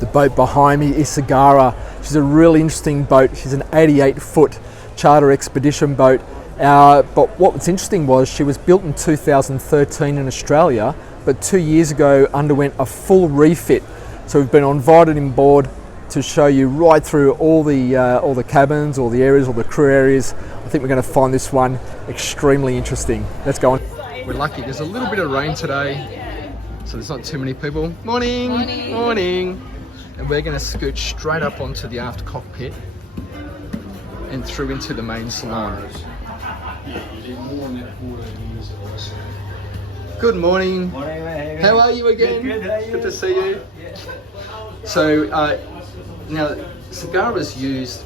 The boat behind me is Sagara. She's a really interesting boat. She's an 88-foot charter expedition boat. But what's interesting was she was built in 2013 in Australia, but 2 years ago underwent a full refit. So we've been invited on board to show you right through all the cabins, all the areas, all the crew areas. I think we're going to find this one extremely interesting. Let's go on. We're lucky. There's a little bit of rain today, so there's not too many people. Morning. Morning. Morning. And we're going to scoot straight up onto the aft cockpit and through into the main salon. Good morning. How are you again? Good, how are you? Good to see you. So now Sagara is used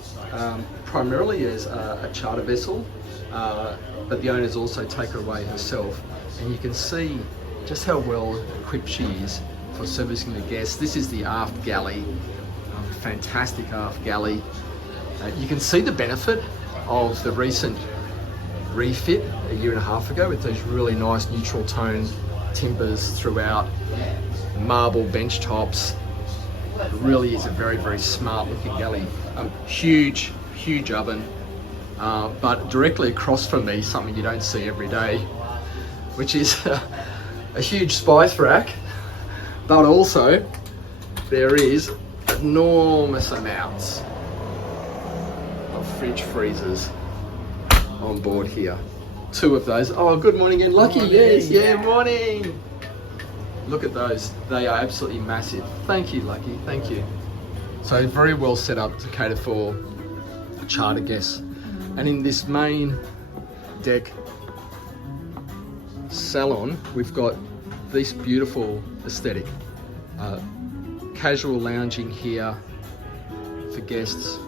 primarily as a charter vessel, but the owners also take her away herself, and you can see just how well equipped she is for servicing the guests. This is the aft galley, fantastic aft galley. You can see the benefit of the recent refit a year and a half ago with those really nice neutral tone timbers throughout, marble bench tops. It really is a very, very smart looking galley. Huge oven, but directly across from me, something you don't see every day, which is a huge spice rack, but also there is enormous amounts of fridge freezers on board here. 2 of those. Oh, good morning again, Lucky. Morning. Yes, yeah, morning. Look at those. They are absolutely massive. Thank you, Lucky. Thank you. So very well set up to cater for charter guests. And in this main deck salon, we've got this beautiful aesthetic. Casual lounging here for guests.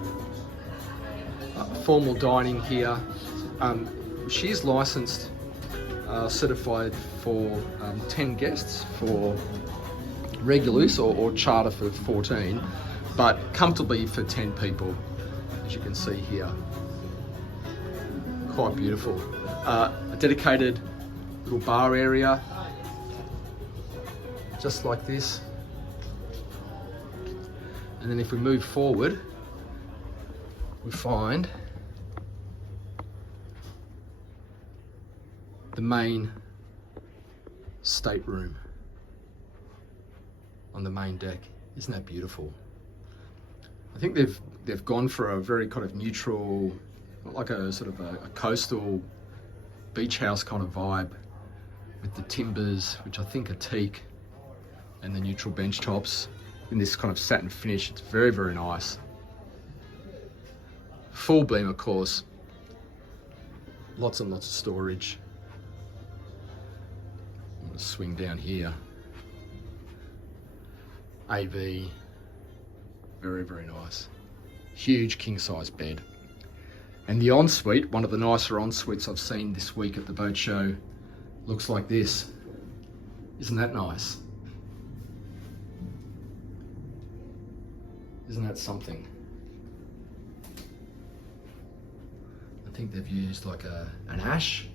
Formal dining here. She's licensed, certified for 10 guests for regular use or charter for 14, but comfortably for 10 people, as you can see here. Quite beautiful. A dedicated little bar area, just like this. And then if we move forward, we find the main stateroom on the main deck. Isn't that beautiful? I think they've gone for a very kind of neutral, like a sort of a coastal beach house kind of vibe with the timbers, which I think are teak, and the neutral bench tops in this kind of satin finish. It's very, very nice. Full beam, of course. Lots and lots of storage. I'm gonna swing down here. AV, very, very nice. Huge king size bed. And the ensuite, one of the nicer ensuites I've seen this week at the boat show, looks like this. Isn't that nice? Isn't that something? I think they've used like an ash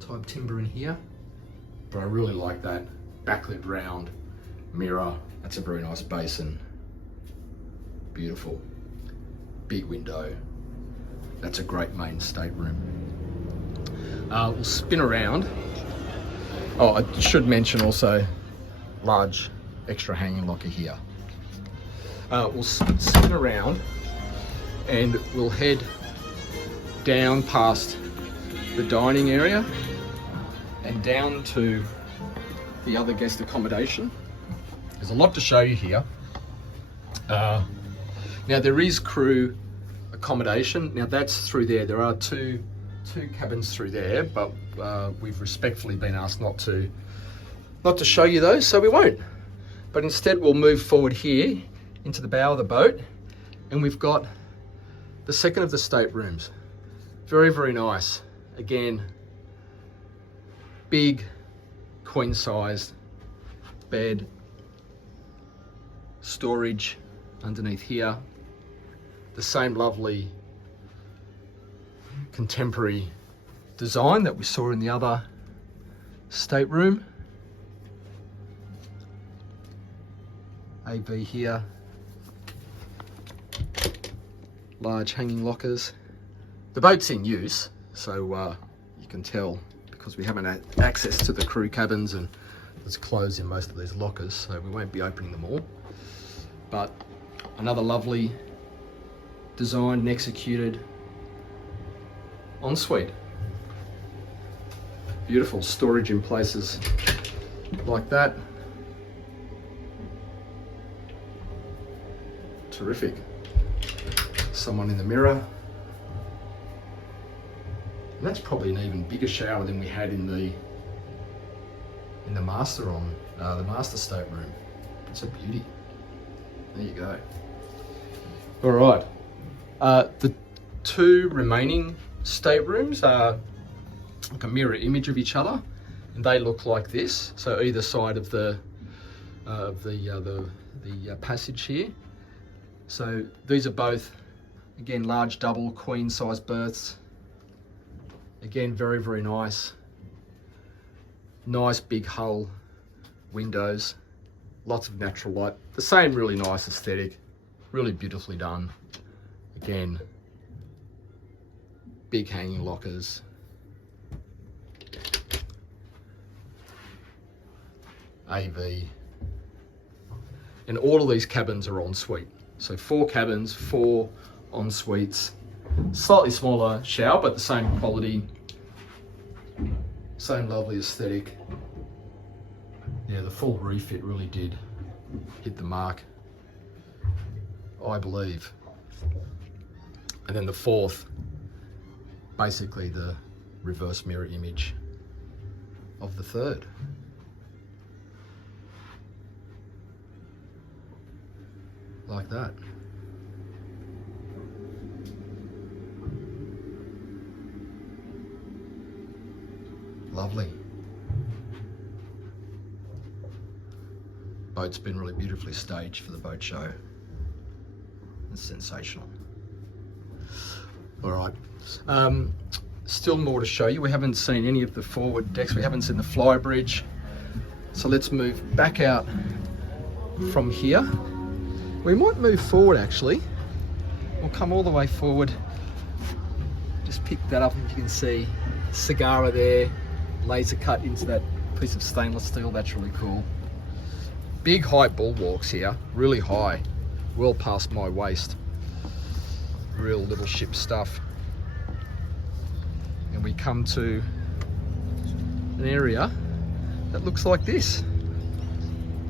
type timber in here, but I really like that backlit round mirror. That's a very nice basin. Beautiful. Big window. That's a great main stateroom. We'll spin around. Oh, I should mention also large extra hanging locker here. We'll spin around and we'll head down past the dining area and down to the other guest accommodation. There's a lot to show you here. Now there is crew accommodation. Now that's through there. There are two cabins through there, but we've respectfully been asked not to show you those, so we won't. But instead we'll move forward here into the bow of the boat, and we've got the second of the staterooms. Very, very nice. Again, big queen sized bed, storage underneath here, the same lovely contemporary design that we saw in the other stateroom. AV here. Large hanging lockers. The boat's in use, so you can tell because we haven't had access to the crew cabins and there's clothes in most of these lockers, so we won't be opening them all. But another lovely designed and executed ensuite. Beautiful storage in places like that. Terrific. Someone in the mirror. And that's probably an even bigger shower than we had in the master the master stateroom. It's a beauty. There you go. All right. The two remaining staterooms are like a mirror image of each other, and they look like this. So either side of the passage here. So these are both, again, large double queen size berths. Again, very, very nice. Nice big hull windows, lots of natural light. The same really nice aesthetic, really beautifully done. Again, big hanging lockers. AV. And all of these cabins are en suite. So 4 cabins, 4 en suites. Slightly smaller shower, but the same quality, same lovely aesthetic. Yeah, the full refit really did hit the mark, I believe. And then the 4th, basically the reverse mirror image of the 3rd. Like that. Lovely. Boat's been really beautifully staged for the boat show. It's sensational. All right. Still more to show you. We haven't seen any of the forward decks. We haven't seen the fly bridge. So let's move back out from here. We might move forward actually. We'll come all the way forward. Just pick that up and you can see Sagara there, laser cut into that piece of stainless steel. That's really cool. Big height bulwarks here, really high, well past my waist. Real little ship stuff. And we come to an area that looks like this.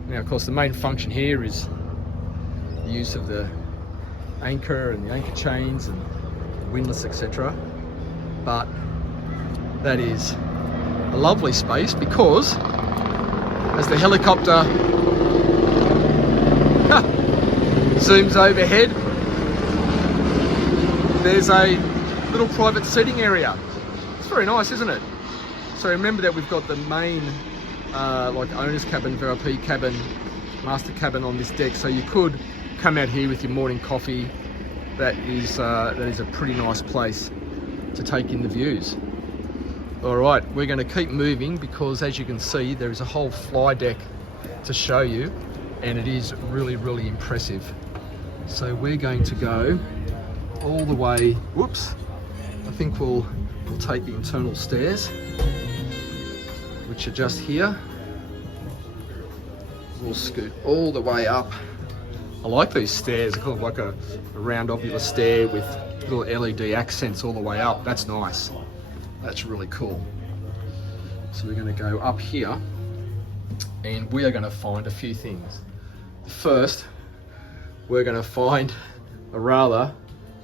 Now of course the main function here is the use of the anchor and the anchor chains and windlass, etc. But that is a lovely space because as the helicopter zooms overhead, there's a little private seating area. It's very nice, isn't it? So remember that we've got the main like owner's cabin, VIP cabin, master cabin on this deck, so you could come out here with your morning coffee. That is a pretty nice place to take in the views. All right, we're going to keep moving because as you can see there is a whole fly deck to show you, and it is really, really impressive. So we're going to go all the way, whoops, I think we'll take the internal stairs, which are just here. We'll scoot all the way up. I like these stairs, they're kind of like a round ovular stair with little LED accents all the way up. That's nice. That's really cool. So we're going to go up here and we are going to find a few things. First, we're going to find a rather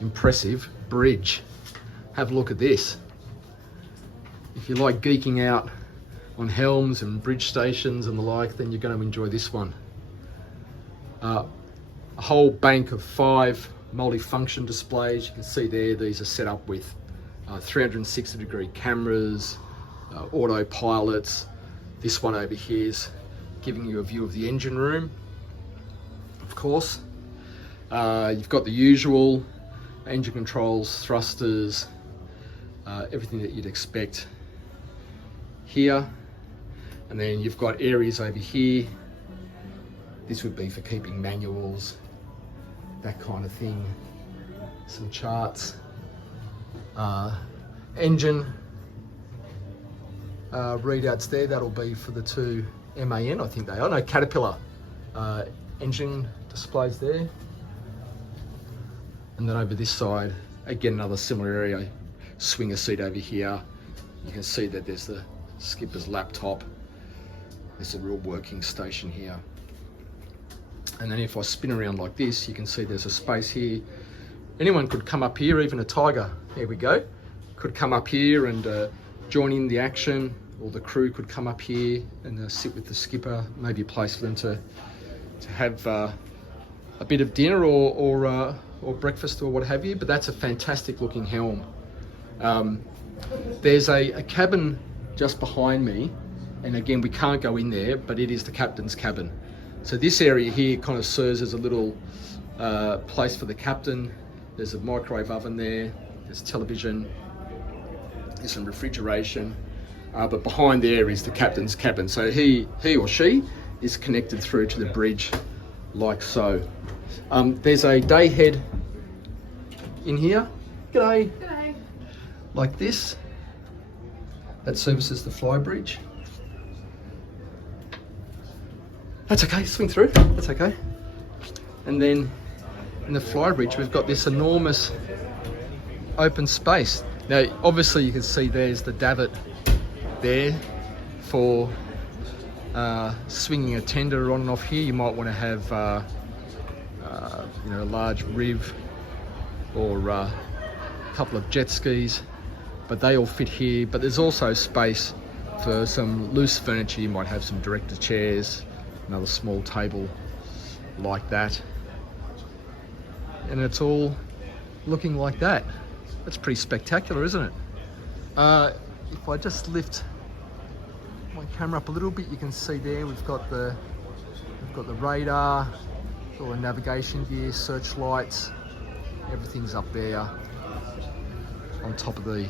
impressive bridge. Have a look at this. If you like geeking out on helms and bridge stations and the like, then you're going to enjoy this one. A whole bank of 5 multi-function displays. You can see there, these are set up with 360-degree cameras, autopilots. This one over here is giving you a view of the engine room, of course. You've got the usual engine controls, thrusters, everything that you'd expect here. And then you've got areas over here This would be for keeping manuals, that kind of thing. Some charts. Engine readouts there, that'll be for the two MAN, I think they are. No, Caterpillar. Engine displays there. And then over this side, again, another similar area. Swinger seat over here. You can see that there's the skipper's laptop. There's a real working station here. And then if I spin around like this, you can see there's a space here. Anyone could come up here, even a tiger. There we go. Could come up here and join in the action, or the crew could come up here and sit with the skipper. Maybe a place for them to have a bit of dinner or breakfast or what have you. But that's a fantastic looking helm. There's a cabin just behind me, and again, we can't go in there, but it is the captain's cabin. So this area here kind of serves as a little place for the captain. There's a microwave oven there, there's television, there's some refrigeration, but behind there is the captain's cabin. So he or she is connected through to the bridge like so. There's a day head in here. G'day. G'day. Like this. That services the fly bridge. That's okay, swing through, that's okay. And then in the fly bridge, we've got this enormous open space. Now, obviously you can see there's the davit there for swinging a tender on and off here. You might want to have you know, a large riv or a couple of jet skis, but they all fit here. But there's also space for some loose furniture. You might have some director chairs, another small table like that, and it's all looking like that. That's pretty spectacular, isn't it? If I just lift my camera up a little bit, you can see there we've got the radar, all the navigation gear, searchlights, everything's up there on top of the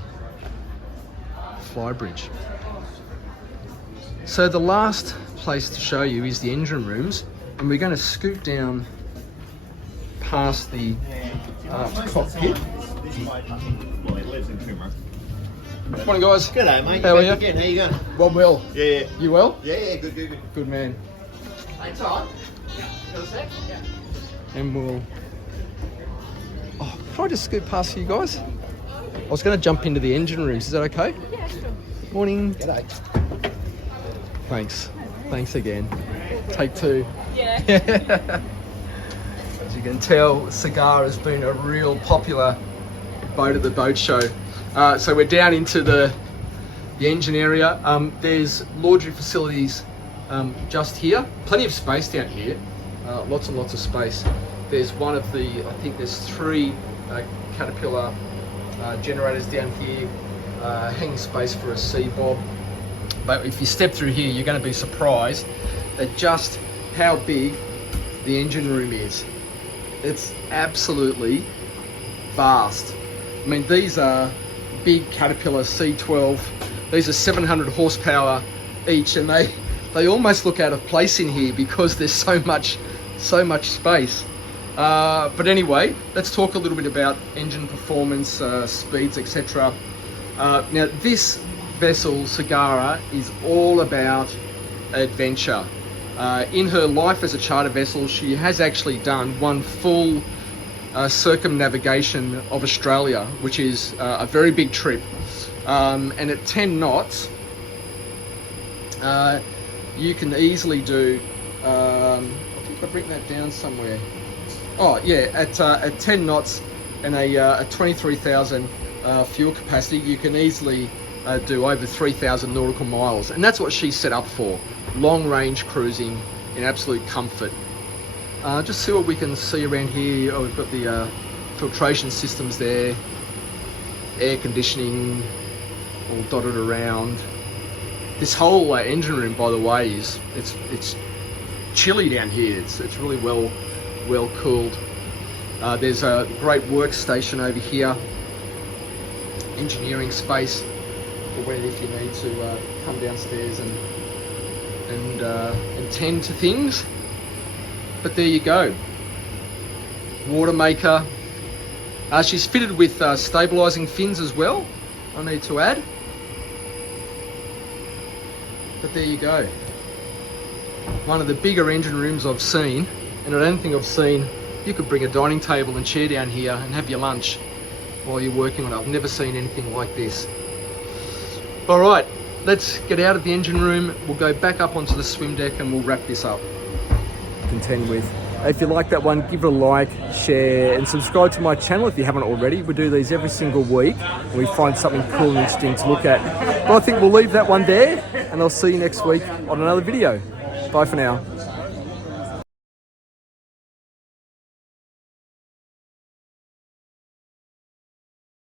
fly bridge. So the last place to show you is the engine rooms, and we're going to scoot down past the cockpit. Morning, guys. G'day, mate. How are you? Again. How you going? Well, well. Yeah. You well? Yeah, good. Good man. Thanks, on. Got a sec? Yeah. And we'll... Oh, can I just scoot past you guys? I was going to jump into the engine rooms. Is that okay? Yeah, sure. Morning. G'day. Thanks again. Take two. Yeah. As you can tell, Cigar has been a real popular boat at the boat show. So we're down into the engine area. There's laundry facilities just here. Plenty of space down here. Lots and lots of space. There's one of the, I think there's 3 Caterpillar generators down here. Hanging space for a sea bob. But if you step through here, you're going to be surprised at just how big the engine room is. It's absolutely vast. I mean, these are big Caterpillar C12. These are 700 horsepower each, and they almost look out of place in here because there's so much space. But anyway, let's talk a little bit about engine performance, speeds, etc. Now, this vessel, Sagara, is all about adventure. In her life as a charter vessel, she has actually done one full circumnavigation of Australia, which is a very big trip. And at 10 knots, you can easily do, I think I've written that down somewhere. Oh yeah, at 10 knots and a 23,000 fuel capacity, you can easily do over 3,000 nautical miles, and that's what she's set up for. Long range cruising in absolute comfort. Just see what we can see around here. Oh, we've got the filtration systems there, air conditioning all dotted around. This whole engine room, by the way, it's chilly down here. It's really well cooled. There's a great workstation over here, engineering space for when if you need to come downstairs and tend to things. But there you go. Water maker. She's fitted with stabilising fins as well, I need to add. But there you go. One of the bigger engine rooms I've seen, and I don't think I've seen, you could bring a dining table and chair down here and have your lunch while you're working on it. I've never seen anything like this. All right, let's get out of the engine room. We'll go back up onto the swim deck and we'll wrap this up. Contend with. If you like that one, give it a like, share, and subscribe to my channel if you haven't already. We do these every single week, and we find something cool and interesting to look at. But I think we'll leave that one there, and I'll see you next week on another video. Bye for now.